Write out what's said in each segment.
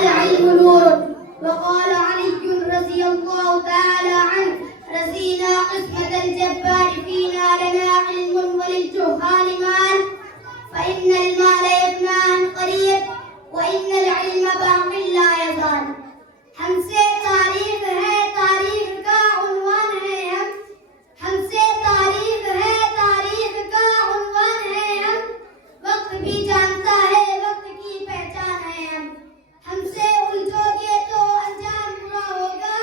العلم نور. وقال علي رضي الله تعالى عنه: رزينا قسمة الجبار فينا لنا علم وللجهال مال، فإن المال يفنى عن قريب وإن العلم باق لا يزال. ہم سے تاریخ ہے، تاریخ کا عنوان ہے ہم سے تاریخ ہے، تاریخ کا عنوان ہے وقت بھی جانتا ہے، وقت کی پہچان ہے ہم سے الجھو گے تو انجام برا ہوگا،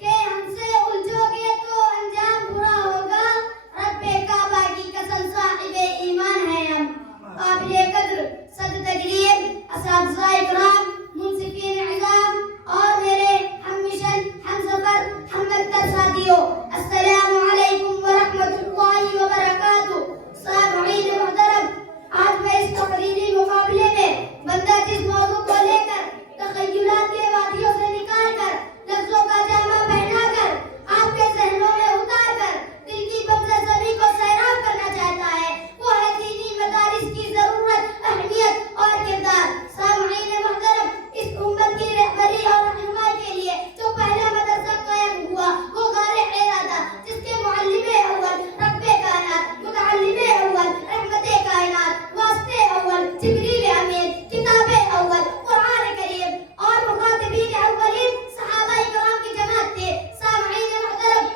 کہ ہم سے الجھو گے تو انجام برا ہوگا. رب کعبہ کی قسم صاحب ایمان ہے ہم. قابل قدر صد تقریب اساتذہ اکرام، منصفین عظام اور میرے ہم مشن ہم سفر ہم مکتب ساتھیوں، السلام علیکم ورحمۃ اللہ وبرکاتہ. سامعین محترم، آج میں اس تقریری مقابلے میں بندہ جس موضوع کو لے کر تخیلات کے وادیوں سے نکال کر لفظوں کا جامع پہنا کر آپ کے ذہنوں میں اتار کر دل کی بنزر زمین کو سیراب کرنا چاہتا ہے، وہ ہے دینی مدارس کی ضرورت، اہمیت اور کردار. سامعین محترم، اس امت کی رہبری اور رہنمائی کے لیے جو پہلا مدرسہ قائم ہوا وہ غار حرا تھا، جس کے معلم اول رب کائنات، متعلم اول رحمت کائنات، واسطے اول جبریل امین، کتاب اول قرآن کریم اور مخاطبین اولین صحابہ کرام کی جماعت تھے. سامعین محترم،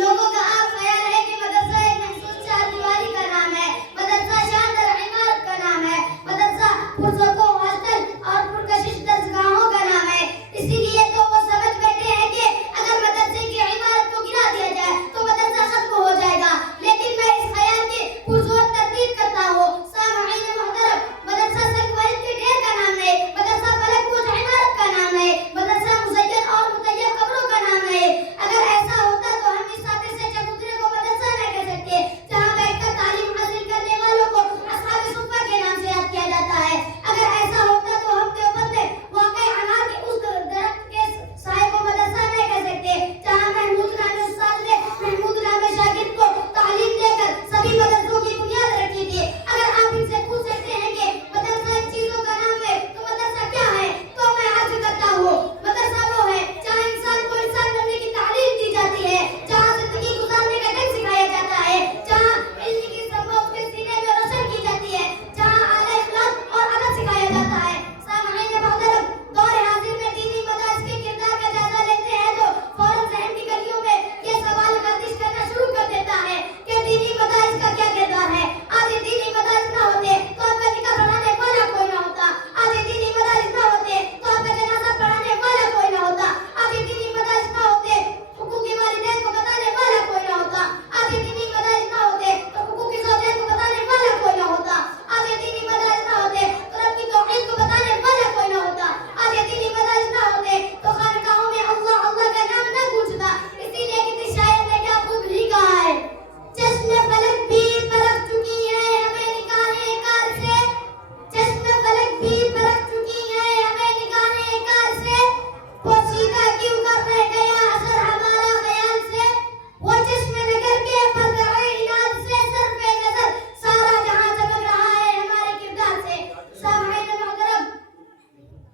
لوگوں کا عام خیال ہے کہ مدرسہ ایک محسوس چار دیواری کا نام ہے، مدرسہ شاندار عمارت کا نام ہے، مدرسہ پرسکون ہاسٹل اور پرکشش درسگاہوں کا نام ہے. اسی لیے تو وہ سمجھ بیٹھے ہیں کہ اگر مدرسے کی عمارت کو گرا دیا جائے تو مدرسہ ختم ہو جائے گا. لیکن میں اس خیال کی پرزور تردید کرتا ہوں. سامعین محترم، مدرسہ سنگ مرمر کے ڈھیر کا نام ہے، مدرسہ فلک پوش عمارت کا نام ہے، مدرسہ مزین اور مطیب قبروں کا نام ہے. اگر ایسا ہوتا تو ہم اس ساتھ سے چبوترے کو مدرسہ نہ کہہ سکتے، جہاں بیٹھ کر تعلیم حاصل کرنے والوں کو اصحاب صفہ کے نام سے یاد کیا جاتا ہے. اگر ایسا ہوتا تو ہم دیوبند میں واقع انار کے اس درخت کے سائے کو مدرسہ نہ کہہ سکتے، جہاں محمود نامی استاد نے محمود نامی شاگرد کو تعلیم دے کر سبھی مدرسوں کی بنیاد رکھی تھی. اگر آپ ان سے پوچھ سکتے ہیں کہ مدرسہ ان چیزوں کا نام ہے تو مدرسہ کیا ہے، تو میں عرض کرتا ہوں مدرسہ وہ ہے جہاں انسان کو انسان بننے کی تعلیم دی جاتی ہے، جہاں زندگی گزارنے کا ڈھنگ سکھایا جاتا ہے، جہاں علم کی سمجھ اس کے سینے میں روشن کی جاتی ہے، جہاں اعلی اخلاق اور ادب سکھایا جاتا ہے. سامعین محترم، دور حاضر میں دینی مدارس کے کردار کا جائزہ لیتے ہیں تو فوراً ذہن کی گلیوں میں یہ سوال گردش کرنا شروع کر دیتا ہے کہ دینی مدارس کا کیا کردار ہے. آج یہ دینی مدارس نہ ہوتے تو آپ کا نکاح پڑھانے والا کوئی نہ ہوتا. آج یہ دینی مدارس نہ ہوتے تو آپ کا جنازہ پڑھانے والا کوئی نہ ہوتا. آج یہ دینی مدارس نہ ہوتے حقوق والدین کو بتانے والا کوئی نہ ہوتا. آج یہ دینی مدارس نہ ہوتے تو حقوق زوجین کو بتانے والا کوئی نہ ہوتا. آج یہ دینی مدارس نہ ہوتے تو رب کی توحید کو بتانے والا کوئی نہ ہوتا. آج یہ دینی مدارس نہ ہوتے تو خانقاہوں میں اللہ اللہ کا نام نہ گونجتا. اسی لیے کسی شاعر نے کیا خوب لکھا ہے: چشم فلک بھی پرکھ چکی ہے ہمیں نگاہیں کار سے، چشم فلک بھی پرکھ چکی ہے ہمیں نگاہیں کار سے، پوشیدہ کیوں کر رہ گیا اثر ہمارا خیال سے، وہ چشم نگر کے پردہ عناد سے، صرف نظر سارا جہاں چمک رہا ہے ہمارے کردار سے. سامعین محترم،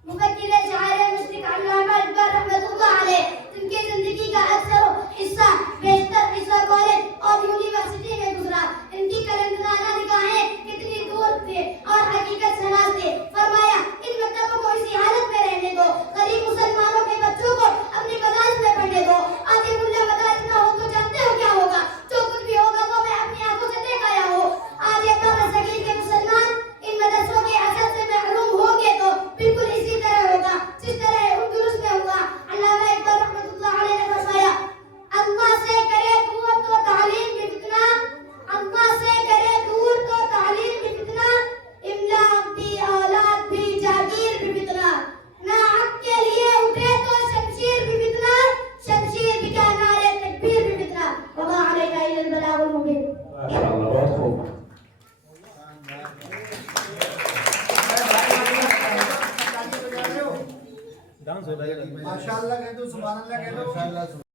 مفکر شاعر مشرق علامہ اقبال رحمۃ اللہ علیہ، جن کی زندگی کا اکثر حصہ بیشتر حصہ کالج اور یونیورسٹی میں گزرا، ان کی کلندرانہ نگاہیں کتنی دور تھے اور حقیقت شناس تھے. فرمایا ان مکتبوں کو اسی حالت میں رہنے دو، غریب مسلمانوں کے بچوں کو اپنی مدارس میں پڑھنے دو. آج یہ ملا مدارس نہ ہو تو جانتے ہو کیا ہوگا؟ جو کچھ بھی ہوگا وہ میں اپنی آنکھوں سے دیکھ آیا ہوں. آج یہ دور صغیر کے مسلمان ان مدرسوں کے اثر سے محروم ہوں گے تو بالکل اسی طرح ہوگا جس طرح اندلس میں ہوا. علامہ اقبال رحمۃ اللہ علیہ نے فرمایا: اللہ سے کرے دور تو تعلیم بھی فتنہ، اللہ سے کرے دور تو تعلیم بھی فتنہ، املاک بھی اولاد بھی جاگیر بھی فتنہ، نہ حق کے لیے اٹھے تو شمشیر بھی فتنہ، شمشیر بھی کیا نعرے تکبیر بھی فتنہ. وما علینا الا البلاغ المبین. ماشاء اللہ، بہت خوب.